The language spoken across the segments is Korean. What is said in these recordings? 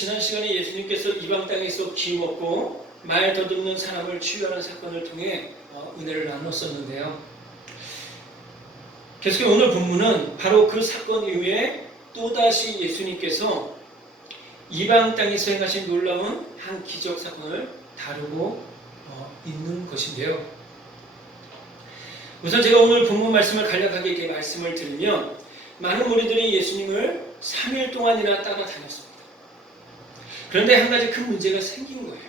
지난 시간에 예수님께서 이방 땅에서 기먹고 말 더듬는 사람을 치유하는 사건을 통해 은혜를 나눴었는데요. 계속해 오늘 본문은 바로 그 사건 이후에 또다시 예수님께서 이방 땅에서 행하신 놀라운 한 기적 사건을 다루고 있는 것인데요. 우선 제가 오늘 본문 말씀을 간략하게 이렇게 말씀을 드리면, 많은 무리들이 예수님을 3일 동안이나 따라다녔습니다. 그런데 한 가지 큰 문제가 생긴 거예요.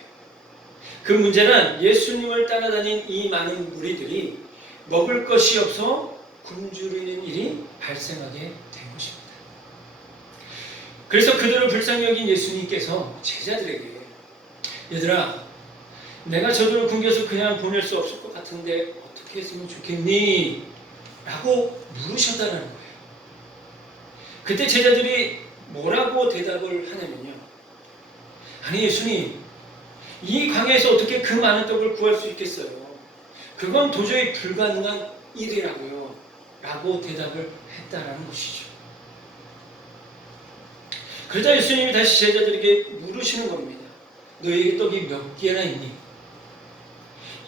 그 문제는 예수님을 따라다닌 이 많은 무리들이 먹을 것이 없어 굶주리는 일이 발생하게 된 것입니다. 그래서 그들을 불쌍히 여긴 예수님께서 제자들에게, 얘들아, 내가 저들을 굶겨서 그냥 보낼 수 없을 것 같은데 어떻게 했으면 좋겠니? 라고 물으셨다는 거예요. 그때 제자들이 뭐라고 대답을 하냐면요, 아니 예수님, 이 광야에서 어떻게 그 많은 떡을 구할 수 있겠어요? 그건 도저히 불가능한 일이라고요, 라고 대답을 했다라는 것이죠. 그러자 예수님이 다시 제자들에게 물으시는 겁니다. 너희에게 떡이 몇 개나 있니?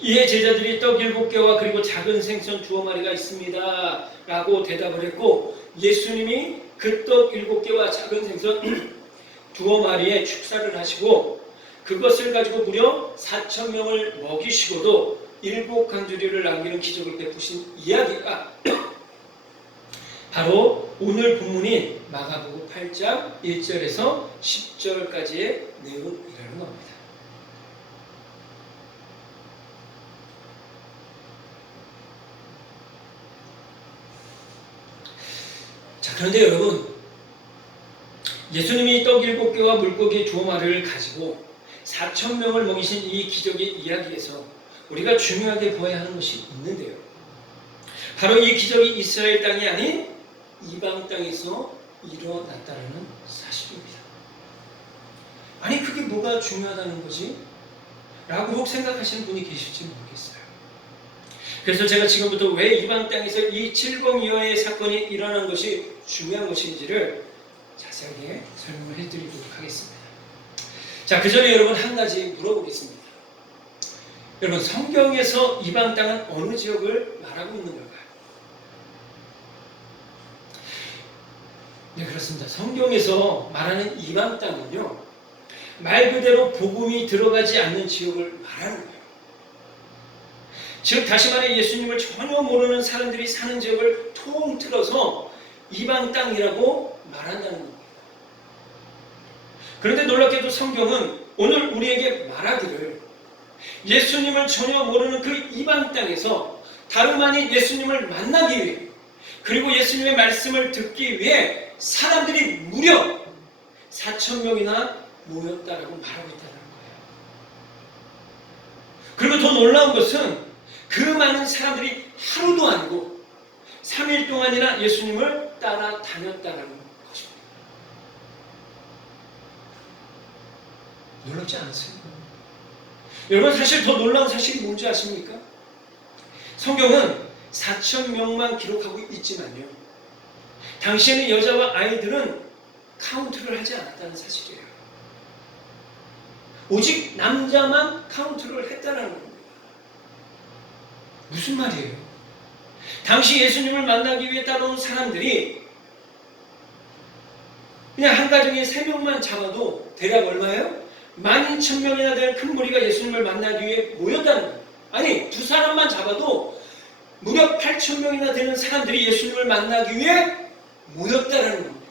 이에 제자들이 떡 7개와 그리고 작은 생선 2마리가 있습니다 라고 대답을 했고, 예수님이 그 떡 7개와 작은 생선 2마리에 축사를 하시고 그것을 가지고 무려 4,000명을 먹이시고도 7강주리를 남기는 기적을 베푸신 이야기가 바로 오늘 본문인 마가복음 8장 1절에서 10절까지의 내용이라는 겁니다. 자, 그런데 여러분, 예수님이 떡 7개와 물고기 2마리를 가지고 4,000명을 먹이신 이 기적의 이야기에서 우리가 중요하게 보아야 하는 것이 있는데요. 바로 이 기적이 이스라엘 땅이 아닌 이방 땅에서 일어났다는 사실입니다. 아니 그게 뭐가 중요하다는 거지? 라고 혹 생각하시는 분이 계실지 모르겠어요. 그래서 제가 지금부터 왜 이방 땅에서 이 7공이어의 사건이 일어난 것이 중요한 것인지를 자세하게 설명을 해드리도록 하겠습니다. 자, 그 전에 여러분 한 가지 물어보겠습니다. 여러분, 성경에서 이방 땅은 어느 지역을 말하고 있는 걸까요? 네, 그렇습니다. 성경에서 말하는 이방 땅은요, 말 그대로 복음이 들어가지 않는 지역을 말하는 거예요. 즉 다시 말해 예수님을 전혀 모르는 사람들이 사는 지역을 통틀어서 이방 땅이라고 말한다는 겁니다. 그런데 놀랍게도 성경은 오늘 우리에게 말하기를 예수님을 전혀 모르는 그 이방 땅에서 다름 아닌 예수님을 만나기 위해, 그리고 예수님의 말씀을 듣기 위해 사람들이 무려 4,000명이나 모였다라고 말하고 있다는 거예요. 그리고 더 놀라운 것은 그 많은 사람들이 하루도 아니고 3일 동안이나 예수님을 따라다녔다는 것입니다. 놀랍지 않으세요? 여러분, 사실 더 놀라운 사실이 뭔지 아십니까? 성경은 4,000명만 기록하고 있지만요, 당시에는 여자와 아이들은 카운트를 하지 않았다는 사실이에요. 오직 남자만 카운트를 했다는 겁니다. 무슨 말이에요? 당시 예수님을 만나기 위해 따라온 사람들이 그냥 한 가정에 3명만 잡아도 대략 얼마예요? 12,000명이나 되는 큰 무리가 예수님을 만나기 위해 모였다는 거예요. 아니, 2사람만 잡아도 무려 8,000명이나 되는 사람들이 예수님을 만나기 위해 모였다는 겁니다.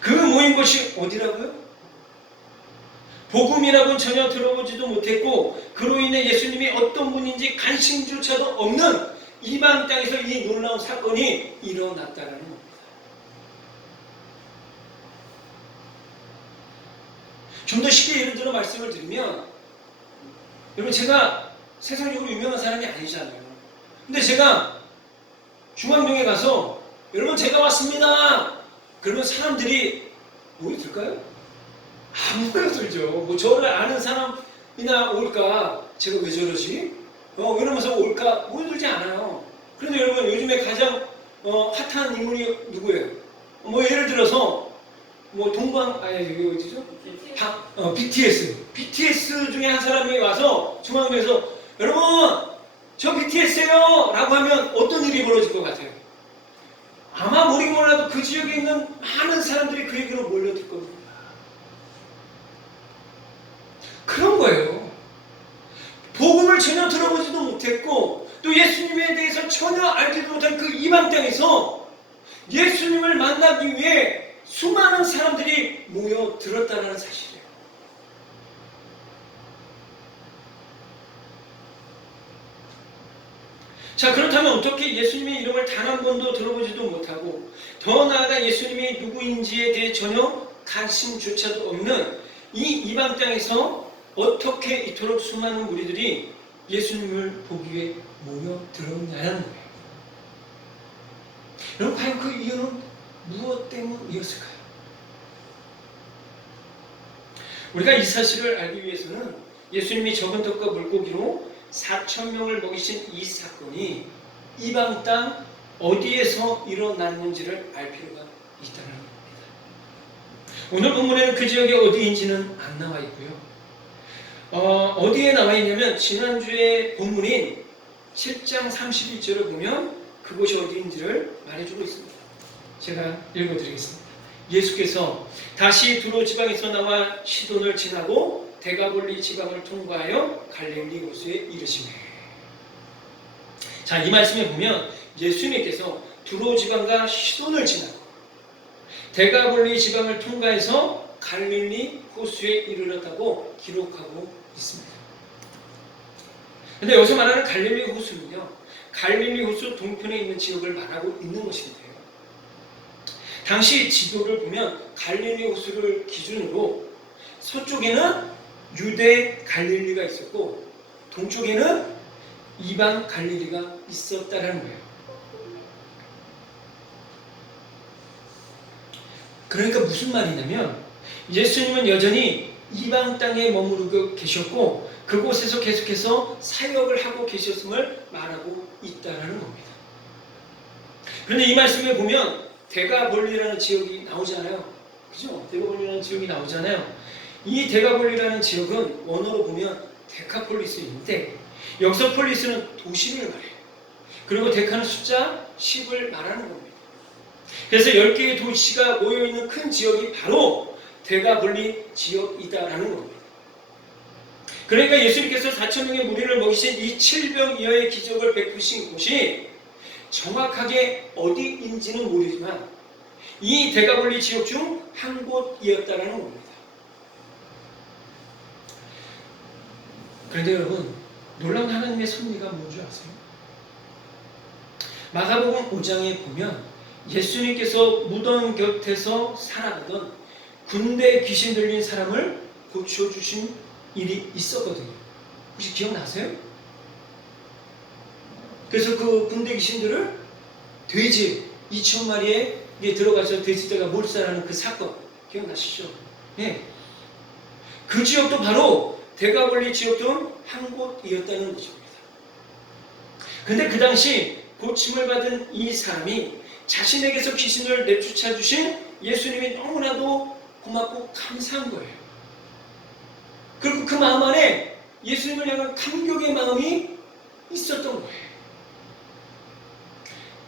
그 모인 곳이 어디라고요? 복음이라고는 전혀 들어보지도 못했고 그로 인해 예수님이 어떤 분인지 관심조차도 없는 이방 땅에서 이 놀라운 사건이 일어났다는 겁니다. 좀 더 쉽게 예를 들어 말씀을 드리면, 여러분 제가 세상적으로 유명한 사람이 아니잖아요. 근데 제가 중앙동에 가서 여러분 제가 왔습니다 그러면 사람들이 모여들까요? 안 모여들죠. 뭐 저를 아는 사람이나 올까? 제가 왜 저러지? 이러면서 올까? 모여들지 않아요. 그런데 여러분 요즘에 가장 핫한 인물이 누구예요? 뭐 예를 들어서 뭐 이거 어디죠? BTS 중에 한 사람이 와서 중앙에서 여러분 저 BTS예요 라고 하면 어떤 일이 벌어질 것 같아요? 아마 모르긴 몰라도 그 지역에 있는 많은 사람들이 그 얘기로 몰려들 겁니다. 그런 거예요. 복음을 전혀 들어보지도 못했고 또 예수님에 대해서 전혀 알지도 못한 그 이방 땅에서 예수님을 만나기 위해 수많은 사람들이 모여들었다는 사실이에요. 자, 그렇다면 어떻게 예수님의 이름을 단 한 번도 들어보지도 못하고 더 나아가 예수님이 누구인지에 대해 전혀 관심조차도 없는 이 이방 땅에서 어떻게 이토록 수많은 무리들이 예수님을 보기 위해 모여들었냐는 거예요. 여러분, 과연 그 이유는 무엇 때문이었을까요? 우리가 이 사실을 알기 위해서는 예수님이 적은 떡과 물고기로 4,000명을 먹이신 이 사건이 이방 땅 어디에서 일어났는지를 알 필요가 있다는 겁니다. 오늘 본문에는 그 지역이 어디인지는 안 나와 있고요. 어디에 나와 있냐면 지난주에 본문인 7장 31절을 보면 그곳이 어디인지를 말해주고 있습니다. 제가 읽어드리겠습니다. 예수께서 다시 두로 지방에서 나와 시돈을 지나고 데가볼리 지방을 통과하여 갈릴리 호수에 이르시매. 자, 이 말씀에 보면 예수님께서 두로 지방과 시돈을 지나고 데가볼리 지방을 통과해서 갈릴리 호수에 이르렀다고 기록하고 있습니다. 그런데 여기서 말하는 갈릴리 호수는요, 갈릴리 호수 동편에 있는 지역을 말하고 있는 것인데요. 당시 지도를 보면 갈릴리 호수를 기준으로 서쪽에는 유대 갈릴리가 있었고 동쪽에는 이방 갈릴리가 있었다라는 거예요. 그러니까 무슨 말이냐면 예수님은 여전히 이방 땅에 머무르고 계셨고 그곳에서 계속해서 사역을 하고 계셨음을 말하고 있다는 겁니다. 그런데 이 말씀에 보면 데가볼리라는 지역이 나오잖아요. 그죠? 데가볼리라는 지역이 나오잖아요. 이 데가볼리라는 지역은 원어로 보면 데카폴리스인데 여기서 폴리스는 도시를 말해요. 그리고 데카는 숫자 10을 말하는 겁니다. 그래서 10개의 도시가 모여있는 큰 지역이 바로 데가볼리 지역이다라는 겁니다. 그러니까 예수님께서 4,000명의 무리를 먹이신 이 7병 이하의 기적을 베푸신 곳이 정확하게 어디인지는 모르지만 이 데가볼리 지역 중 한 곳이었다라는 겁니다. 그런데 여러분, 놀라운 하나님의 섭리가 뭔지 아세요? 마가복음 5장에 보면 예수님께서 무덤 곁에서 살아가던 군대 귀신 들린 사람을 고쳐주신 일이 있었거든요. 혹시 기억나세요? 그래서 그 군대 귀신들을 돼지 2,000마리에 들어가서 돼지떼가 몰살하는 그 사건 기억나시죠? 네. 그 지역도 바로 데가볼리 지역도 한 곳이었다는 것입니다. 근데 그 당시 고침을 받은 이 사람이 자신에게서 귀신을 내쫓아 주신 예수님이 너무나도 고맙고 감사한 거예요. 그리고 그 마음 안에 예수님을 향한 감격의 마음이 있었던 거예요.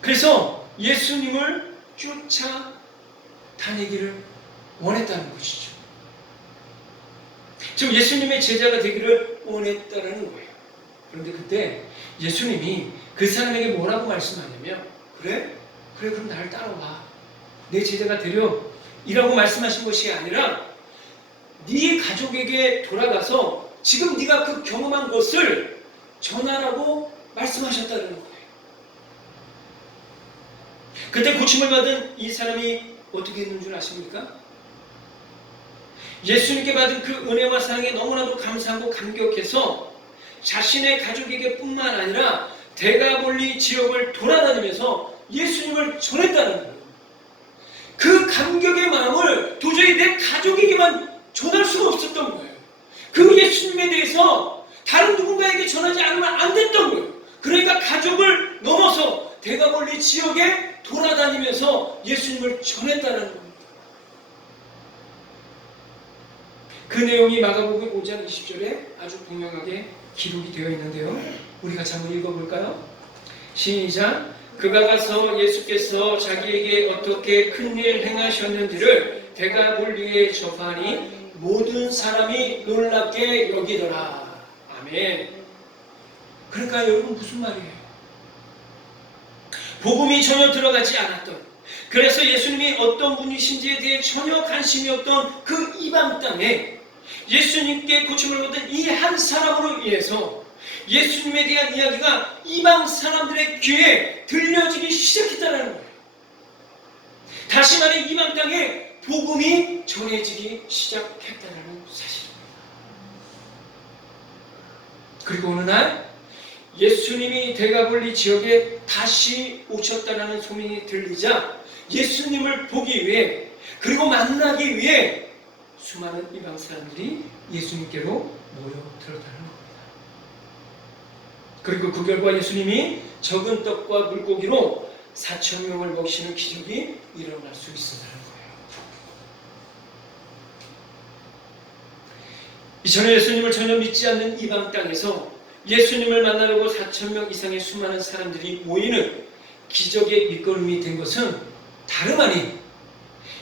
그래서 예수님을 쫓아다니기를 원했다는 것이죠. 지금 예수님의 제자가 되기를 원했다는 거예요. 그런데 그때 예수님이 그 사람에게 뭐라고 말씀하냐면 그래 그럼 나를 따라와 내 제자가 되려 이라고 말씀하신 것이 아니라 네 가족에게 돌아가서 지금 네가 그 경험한 것을 전하라고 말씀하셨다는 거예요. 그때 고침을 받은 이 사람이 어떻게 했는 줄 아십니까? 예수님께 받은 그 은혜와 사랑에 너무나도 감사하고 감격해서 자신의 가족에게 뿐만 아니라 데가볼리 지역을 돌아다니면서 예수님을 전했다는 거예요. 그 감격의 마음을 도저히 내 가족에게만 전할 수가 없었던 거예요. 그 예수님에 대해서 다른 누군가에게 전하지 않으면 안 됐던 거예요. 그러니까 가족을 넘어서 데가볼리 지역에 돌아다니면서 예수님을 전했다는 겁니다. 그 내용이 마가복음 5장 20절에 아주 분명하게 기록이 되어 있는데요. 우리 같이 한번 읽어볼까요? 시작. 그가 가서 예수께서 자기에게 어떻게 큰일 행하셨는지를 데가볼리에 접하니 모든 사람이 놀랍게 여기더라. 아멘. 그러니까 여러분 무슨 말이에요? 복음이 전혀 들어가지 않았던, 그래서 예수님이 어떤 분이신지에 대해 전혀 관심이 없던 그 이방 땅에 예수님께 고침을 받은 이 한 사람으로 인해서 예수님에 대한 이야기가 이방 사람들의 귀에 들려지기 시작했다는 거예요. 다시 말해 이방 땅에 복음이 전해지기 시작했다는 사실입니다. 그리고 어느 날 예수님이 데가볼리 지역에 다시 오셨다는 소문이 들리자 예수님을 보기 위해, 그리고 만나기 위해 수많은 이방 사람들이 예수님께로 모여들었다는 겁니다. 그리고 그 결과 예수님이 적은 떡과 물고기로 4,000명을 먹이시는 기적이 일어날 수 있었다는 거예요. 이전에 예수님을 전혀 믿지 않는 이방 땅에서 예수님을 만나려고 4,000명 이상의 수많은 사람들이 모이는 기적의 밑거름이 된 것은 다름 아닌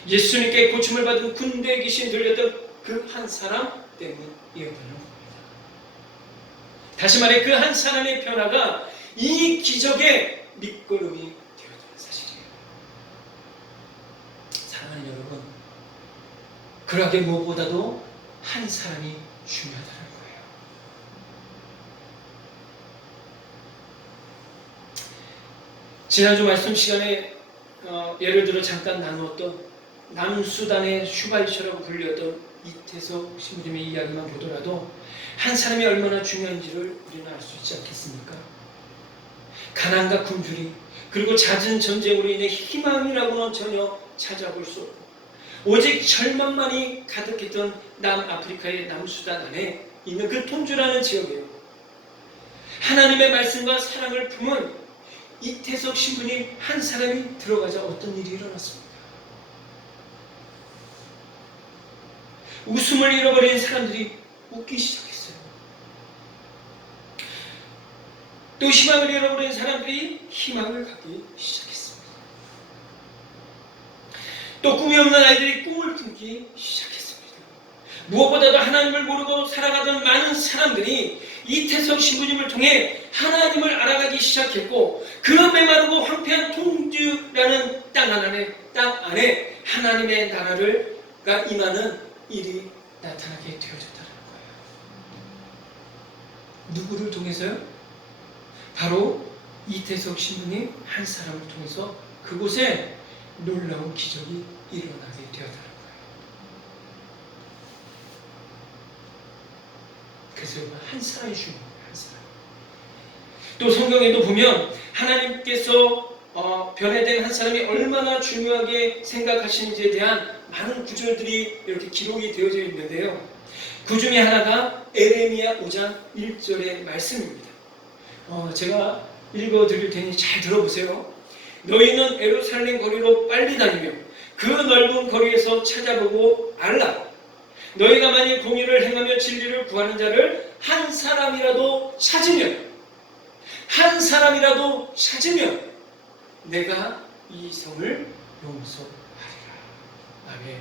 예수님께 고침을 받은 군대 귀신 들렸던 그 한 사람 때문이었다는 겁니다. 다시 말해 그 한 사람의 변화가 이 기적의 밑거름이 되었다는 사실이에요. 사랑하는 여러분, 그러하게 무엇보다도 한 사람이 중요하다는 거예요. 지난주 말씀 시간에 예를 들어 잠깐 나누었던 남수단의 슈발처라고 불렸던 이태석 신부님의 이야기만 보더라도 한 사람이 얼마나 중요한지를 우리는 알 수 있지 않겠습니까? 가난과 굶주림, 그리고 잦은 전쟁으로 인해 희망이라고는 전혀 찾아볼 수 없고 오직 절망만이 가득했던 남아프리카의 남수단 안에 있는 그 톤주라는 지역이에요. 하나님의 말씀과 사랑을 품은 이태석 신부님 한 사람이 들어가자 어떤 일이 일어났습니까? 웃음을 잃어버린 사람들이 웃기 시작했어요. 또 희망을 잃어버린 사람들이 희망을 갖기 시작했습니다. 또 꿈이 없는 아이들이 꿈을 꾸기 시작했습니다. 무엇보다도 하나님을 모르고 살아가던 많은 사람들이 이태석 신부님을 통해 하나님을 알아가기 시작했고, 그 메마르고 황폐한 통주라는 땅 안에 하나님의 나라가 임하는 일이 나타나게 되어졌다는 거예요. 누구를 통해서요? 바로 이태석 신부님 한 사람을 통해서 그곳에 놀라운 기적이 일어나게 되었다는 거예요. 그래서 한 사람이 중요해요. 한 사람. 또 성경에도 보면 하나님께서 변해된 한 사람이 얼마나 중요하게 생각하시는지에 대한 많은 구절들이 이렇게 기록이 되어져 있는데요. 그 중에 하나가 에레미야 5장 1절의 말씀입니다. 제가 읽어드릴 테니 잘 들어보세요. 너희는 예루살렘 거리로 빨리 다니며 그 넓은 거리에서 찾아보고 알라. 너희가 만일 공의를 행하며 진리를 구하는 자를 한 사람이라도 찾으면 내가 이 성을 용서하리라. 아멘.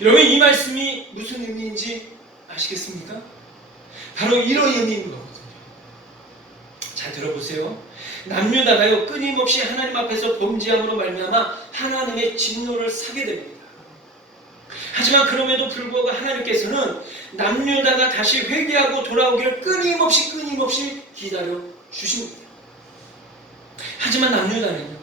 여러분, 이 말씀이 무슨 의미인지 아시겠습니까? 바로 이런 의미인 거거든요. 잘 들어보세요. 남유다가요 끊임없이 하나님 앞에서 범죄함으로 말미암아 하나님의 진노를 사게 됩니다. 하지만 그럼에도 불구하고 하나님께서는 남유다가 다시 회개하고 돌아오기를 끊임없이 기다려 주십니다. 하지만 남유다는요,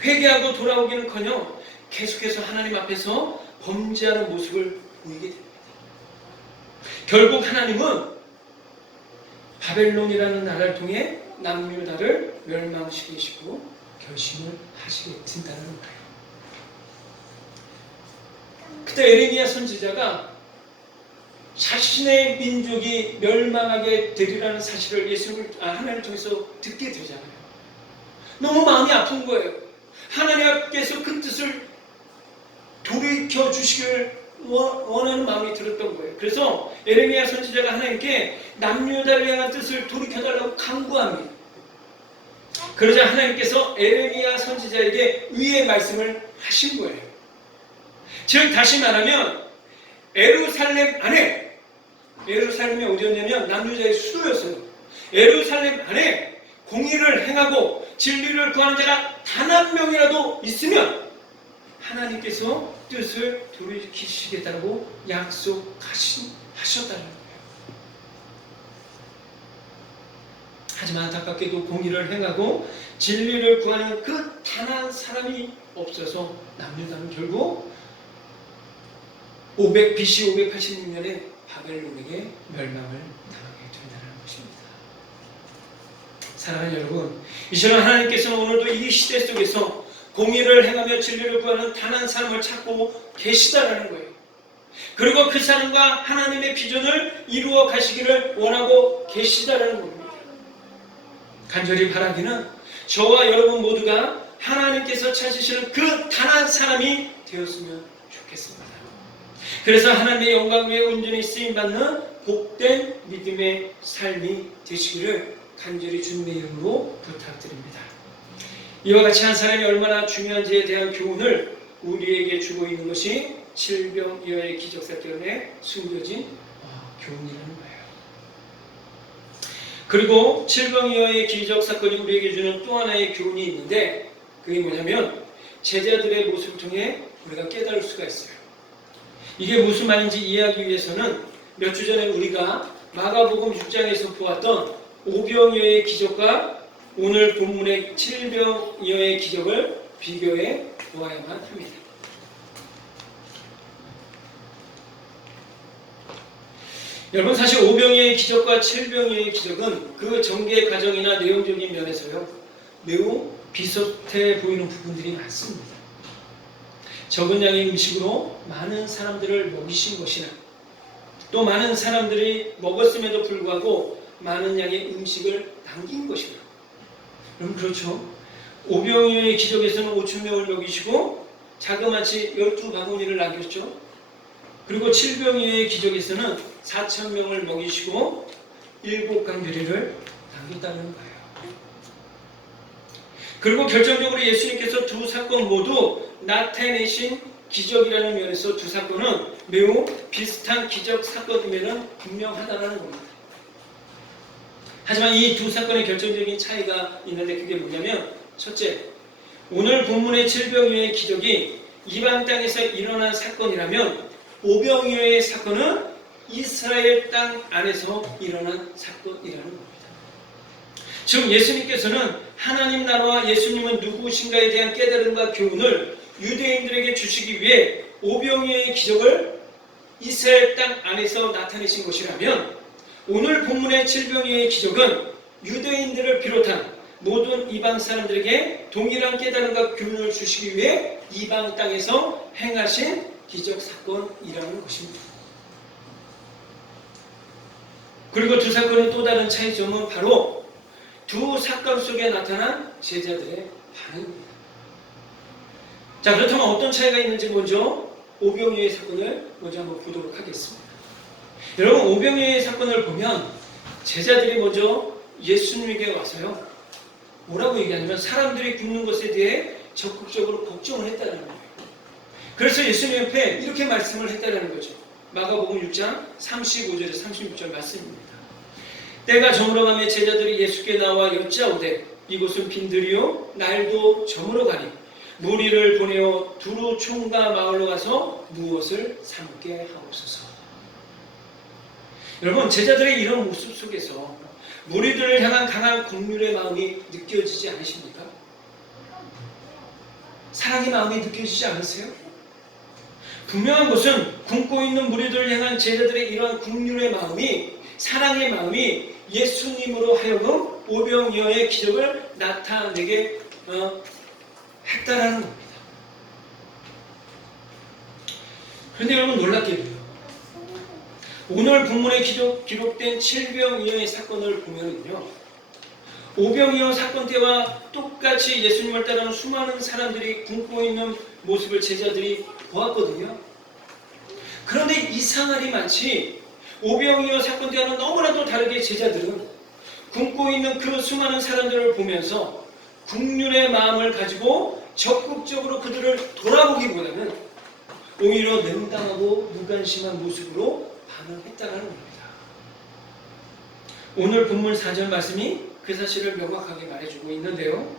회개하고 돌아오기는커녕 계속해서 하나님 앞에서 범죄하는 모습을 보이게 됩니다. 결국 하나님은 바벨론이라는 나라를 통해 남유다를 멸망시키시고 결심을 하시게 된다는 거예요. 그때 에레미야 선지자가 자신의 민족이 멸망하게 되리라는 사실을 하나님을 통해서 듣게 되잖아요. 너무 마음이 아픈 거예요. 하나님께서 그 뜻을 돌이켜 주시길 원하는 마음이 들었던 거예요. 그래서 에레미야 선지자가 하나님께 남유다를 향한 뜻을 돌이켜달라고 간구합니다. 그러자 하나님께서 에레미야 선지자에게 위의 말씀을 하신 거예요. 즉 다시 말하면 예루살렘 안에, 예루살렘이 어디였냐면 남유다의 수도였어요. 예루살렘 안에 공의를 행하고 진리를 구하는 자가 단 한 명이라도 있으면 하나님께서 뜻을 돌이키시겠다고 약속하셨다는 거예요. 하지만 안타깝게도 공의를 행하고 진리를 구하는 그 단 한 사람이 없어서 남유다는 결국 BC 586년에 바벨론에게 멸망을 당하게 된다는 것입니다. 사랑하는 여러분, 이 시간 하나님께서는 오늘도 이 시대 속에서 공의를 행하며 진리를 구하는 단 한 사람을 찾고 계시다라는 거예요. 그리고 그 사람과 하나님의 비전을 이루어 가시기를 원하고 계시다라는 겁니다. 간절히 바라기는 저와 여러분 모두가 하나님께서 찾으시는 그 단 한 사람이 되었으면 좋겠습니다. 그래서 하나님의 영광 위에 온전히 쓰임받는 복된 믿음의 삶이 되시기를 간절히 주님의 이름으로 부탁드립니다. 이와 같이 한 사람이 얼마나 중요한지에 대한 교훈을 우리에게 주고 있는 것이 칠병이어의 기적사건에 숨겨진 교훈이라는 거예요. 그리고 칠병이어의 기적사건이 우리에게 주는 또 하나의 교훈이 있는데 그게 뭐냐면 제자들의 모습을 통해 우리가 깨달을 수가 있어요. 이게 무슨 말인지 이해하기 위해서는 몇 주 전에 우리가 마가복음 6장에서 보았던 오병이어의 기적과 오늘 본문의 칠병이어의 기적을 비교해 보아야만 합니다. 여러분, 사실 오병이어의 기적과 칠병이어의 기적은 그 전개 과정이나 내용적인 면에서요 매우 비슷해 보이는 부분들이 많습니다. 적은 양의 음식으로 많은 사람들을 먹이신 것이나 또 많은 사람들이 먹었음에도 불구하고 많은 양의 음식을 남긴 것이나, 그럼 그렇죠. 오병이어의 기적에서는 5,000명을 먹이시고 자그마치 12바구니를 남겼죠. 그리고 칠병이어의 기적에서는 4,000명을 먹이시고 7강대리를 남겼다는 거예요. 그리고 결정적으로 예수님께서 두 사건 모두 나타내신 기적이라는 면에서 두 사건은 매우 비슷한 기적 사건임에는 분명하다는 겁니다. 하지만 이 두 사건의 결정적인 차이가 있는데 그게 뭐냐면, 첫째, 오늘 본문의 칠병이어의 기적이 이방 땅에서 일어난 사건이라면 오병이어의 사건은 이스라엘 땅 안에서 일어난 사건이라는 겁니다. 즉 예수님께서는 하나님 나라와 예수님은 누구신가에 대한 깨달음과 교훈을 유대인들에게 주시기 위해 오병이어의 기적을 이스라엘 땅 안에서 나타내신 것이라면 오늘 본문의 칠병이어의 기적은 유대인들을 비롯한 모든 이방 사람들에게 동일한 깨달음과 교훈을 주시기 위해 이방 땅에서 행하신 기적 사건이라는 것입니다. 그리고 두 사건의 또 다른 차이점은 바로 두 사건 속에 나타난 제자들의 반응입니다. 자, 그렇다면 어떤 차이가 있는지 먼저 오병이어의 사건을 먼저 한번 보도록 하겠습니다. 여러분, 오병이어의 사건을 보면 제자들이 먼저 예수님에게 와서요 뭐라고 얘기하냐면 사람들이 굶는 것에 대해 적극적으로 걱정을 했다는 거예요. 그래서 예수님 옆에 이렇게 말씀을 했다는 거죠. 마가복음 6장 35절에 36절 말씀입니다. 때가 저물어가며 제자들이 예수께 나와 여짜오되 이곳은 빈들이요 날도 저물어가니 무리를 보내어 두루 총과 마을로 가서 무엇을 삼게 하옵소서. 여러분, 제자들의 이런 모습 속에서 무리들을 향한 강한 긍휼의 마음이 느껴지지 않으십니까? 사랑의 마음이 느껴지지 않으세요? 분명한 것은 굶고 있는 무리들을 향한 제자들의 이러한 긍휼의 마음이, 사랑의 마음이 예수님으로 하여금 오병이어의 기적을 나타내게 했다라는 겁니다. 그런데 여러분, 놀랍게도요 오늘 본문에 기록된 칠병이어의 사건을 보면은요 오병이어 사건 때와 똑같이 예수님을 따르는 수많은 사람들이 굶고 있는 모습을 제자들이 보았거든요. 그런데 이상하리 많지 오병이어 사건 때와는 너무나도 다르게 제자들은 굶고 있는 그 수많은 사람들을 보면서 국륜의 마음을 가지고 적극적으로 그들을 돌아보기보다는 오히려 냉담하고 무관심한 모습으로 반응했다는 겁니다. 오늘 본문 4절 말씀이 그 사실을 명확하게 말해주고 있는데요.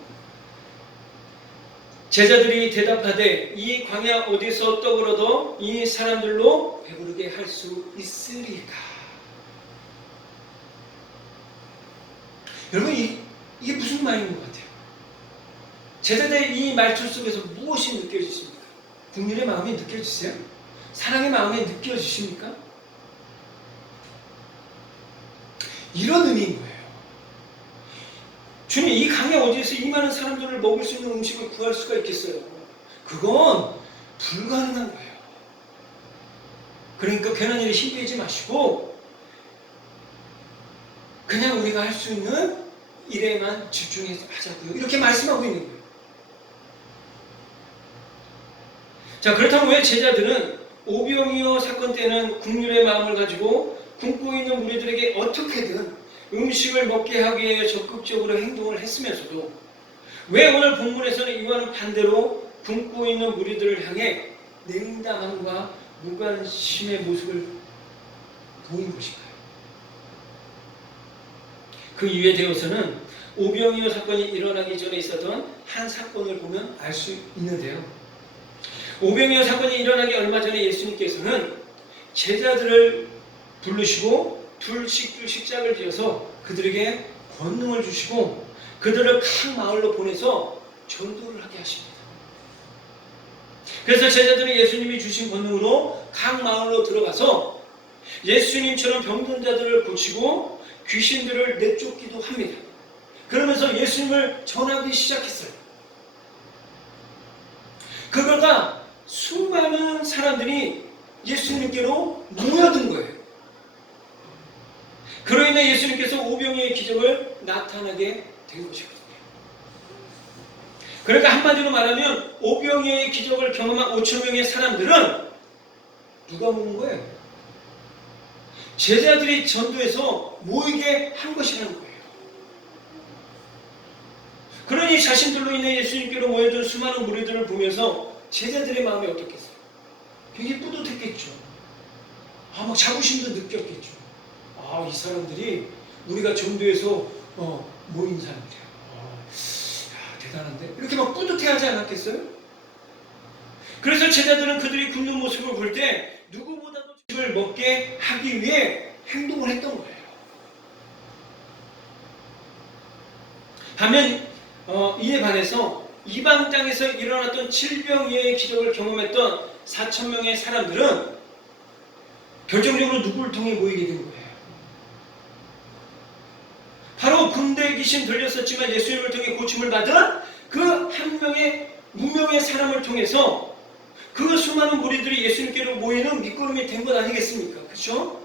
제자들이 대답하되 이 광야 어디서 떡을 얻어 이 사람들로 배부르게 할 수 있으리까? 여러분 이게 무슨 말인 것 같아요? 제자들의 이 말투 속에서 무엇이 느껴지십니까? 국민의 마음이 느껴지세요? 사랑의 마음이 느껴지십니까? 이런 의미인 거예요. 주님, 이 강야 어디에서 이 많은 사람들을 먹을 수 있는 음식을 구할 수가 있겠어요? 그건 불가능한 거예요. 그러니까 괜한 일에 힘빼지 마시고 그냥 우리가 할 수 있는 일에만 집중해서 하자고요. 이렇게 말씀하고 있는 거예요. 자, 그렇다면 왜 제자들은 오병이어 사건 때는 국률의 마음을 가지고 굶고 있는 무리들에게 어떻게든 음식을 먹게 하기 위해 적극적으로 행동을 했으면서도 왜 오늘 본문에서는 이와는 반대로 굶고 있는 무리들을 향해 냉담함과 무관심의 모습을 보인 것일까요? 그 이유에 대해서는 오병이어 사건이 일어나기 전에 있었던 한 사건을 보면 알 수 있는데요. 오병이어 사건이 일어나기 얼마 전에 예수님께서는 제자들을 부르시고 둘씩 짝을 지어서 그들에게 권능을 주시고 그들을 각 마을로 보내서 전도를 하게 하십니다. 그래서 제자들은 예수님이 주신 권능으로 각 마을로 들어가서 예수님처럼 병든 자들을 고치고 귀신들을 내쫓기도 합니다. 그러면서 예수님을 전하기 시작했어요. 그 결과 수많은 사람들이 예수님께로 모여든 거예요. 그로 인해 예수님께서 오병이어의 기적을 나타나게 된 것이거든요. 그러니까 한마디로 말하면 오병이어의 기적을 경험한 5,000명의 사람들은 누가 모은 거예요? 제자들이 전도해서 모이게 한 것이라는 거예요. 그러니 자신들로 인해 예수님께로 모여든 수많은 무리들을 보면서 제자들의 마음이 어떻겠어요? 굉장히 뿌듯했겠죠. 막 자부심도 느꼈겠죠. 이 사람들이 우리가 전도해서 모인 사람들이야. 대단한데? 이렇게 막 뿌듯해하지 않았겠어요? 그래서 제자들은 그들이 굶는 모습을 볼 때 누구보다도 음식을 먹게 하기 위해 행동을 했던 거예요. 반면 이에 반해서 이방 땅에서 일어났던 질병의 기적을 경험했던 4,000명의 사람들은 결정적으로 누구를 통해 모이게 된 거예요? 바로 군대 귀신 들렸었지만 예수님을 통해 고침을 받은 그 한 명의 무명의 사람을 통해서 그 수많은 무리들이 예수님께로 모이는 밑거름이 된 것 아니겠습니까? 그렇죠?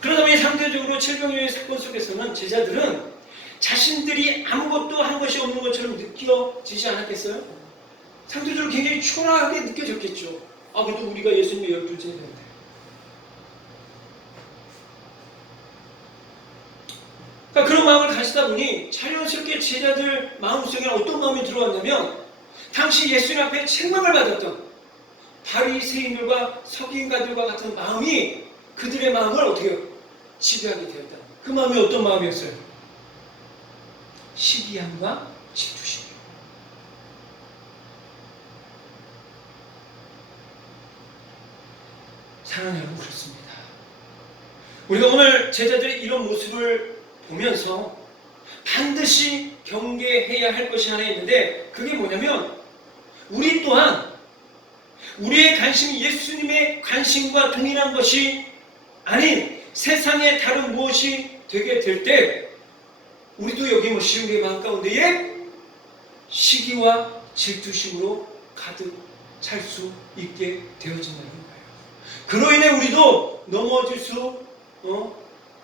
그러다 상대적으로 질병의 사건 속에서는 제자들은 자신들이 아무것도 한 것이 없는 것처럼 느껴지지 않았겠어요? 상대적으로 굉장히 초라하게 느껴졌겠죠. 그래도 우리가 예수님의 12째 되는데. 그러니까 그런 마음을 가지다 보니 자연스럽게 제자들 마음속에 어떤 마음이 들어왔냐면 당시 예수님 앞에 책망을 받았던 바리새인들과 서기관들과 같은 마음이 그들의 마음을 어떻게 지배하게 되었다. 그 마음이 어떤 마음이었어요? 시기함과 질투심. 사랑하는 여러분, 그렇습니다. 우리가 오늘 제자들의 이런 모습을 보면서 반드시 경계해야 할 것이 하나 있는데 그게 뭐냐면 우리 또한 우리의 관심이 예수님의 관심과 동일한 것이 아닌 세상의 다른 무엇이 되게 될 때 우리도 여김없이 우리의 마음 가운데에 시기와 질투심으로 가득 찰 수 있게 되어진다는 거예요. 그로 인해 우리도 넘어질 수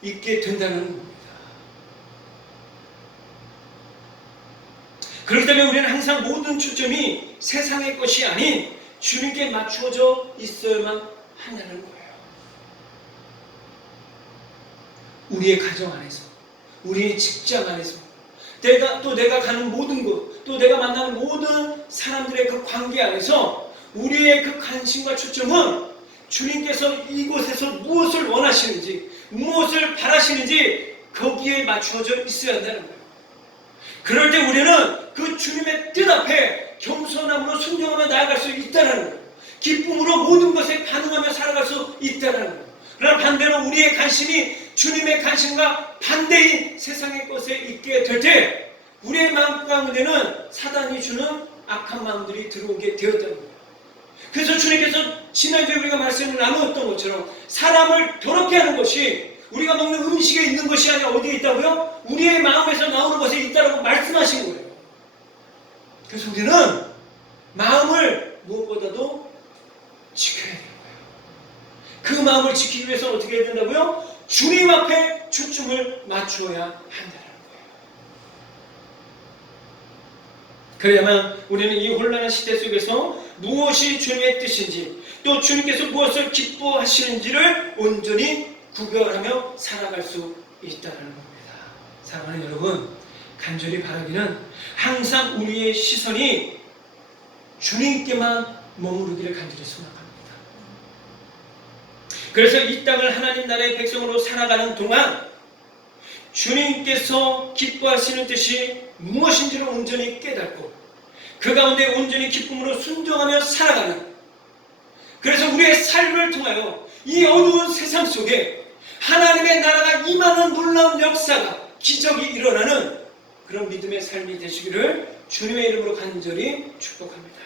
있게 된다는 겁니다. 그렇기 때문에 우리는 항상 모든 초점이 세상의 것이 아닌 주님께 맞추어져 있어야만 한다는 거예요. 우리의 가정 안에서, 우리의 직장 안에서, 내가 가는 모든 곳, 또 내가 만나는 모든 사람들의 그 관계 안에서 우리의 그 관심과 초점은 주님께서 이곳에서 무엇을 원하시는지, 무엇을 바라시는지 거기에 맞추어져 있어야 한다는 거예요. 그럴 때 우리는 그 주님의 뜻 앞에 겸손함으로 순종하며 나아갈 수 있다는 거예요. 기쁨으로 모든 것에 반응하며 살아갈 수 있다는 거예요. 그러나 반대로 우리의 관심이 주님의 관심과 반대인 세상의 것에 있게 될 때 우리의 마음 가운데는 사단이 주는 악한 마음들이 들어오게 되었다는 거예요. 그래서 주님께서 지난주에 우리가 말씀을 나누었던 것처럼 사람을 더럽게 하는 것이 우리가 먹는 음식에 있는 것이 아니라 어디에 있다고요? 우리의 마음에서 나오는 것에 있다고 말씀하신 거예요. 그래서 우리는 마음을 무엇보다도 지켜야 돼요. 그 마음을 지키기 위해서 어떻게 해야 된다고요? 주님 앞에 초점을 맞추어야 한다는 거예요. 그래야만 우리는 이 혼란한 시대 속에서 무엇이 주님의 뜻인지, 또 주님께서 무엇을 기뻐하시는지를 온전히 구별하며 살아갈 수 있다는 겁니다. 사랑하는 여러분, 간절히 바라기는 항상 우리의 시선이 주님께만 머무르기를 간절히 소망합니다. 그래서 이 땅을 하나님 나라의 백성으로 살아가는 동안 주님께서 기뻐하시는 뜻이 무엇인지를 온전히 깨닫고 그 가운데 온전히 기쁨으로 순종하며 살아가는, 그래서 우리의 삶을 통하여 이 어두운 세상 속에 하나님의 나라가 임하는 놀라운 역사가, 기적이 일어나는 그런 믿음의 삶이 되시기를 주님의 이름으로 간절히 축복합니다.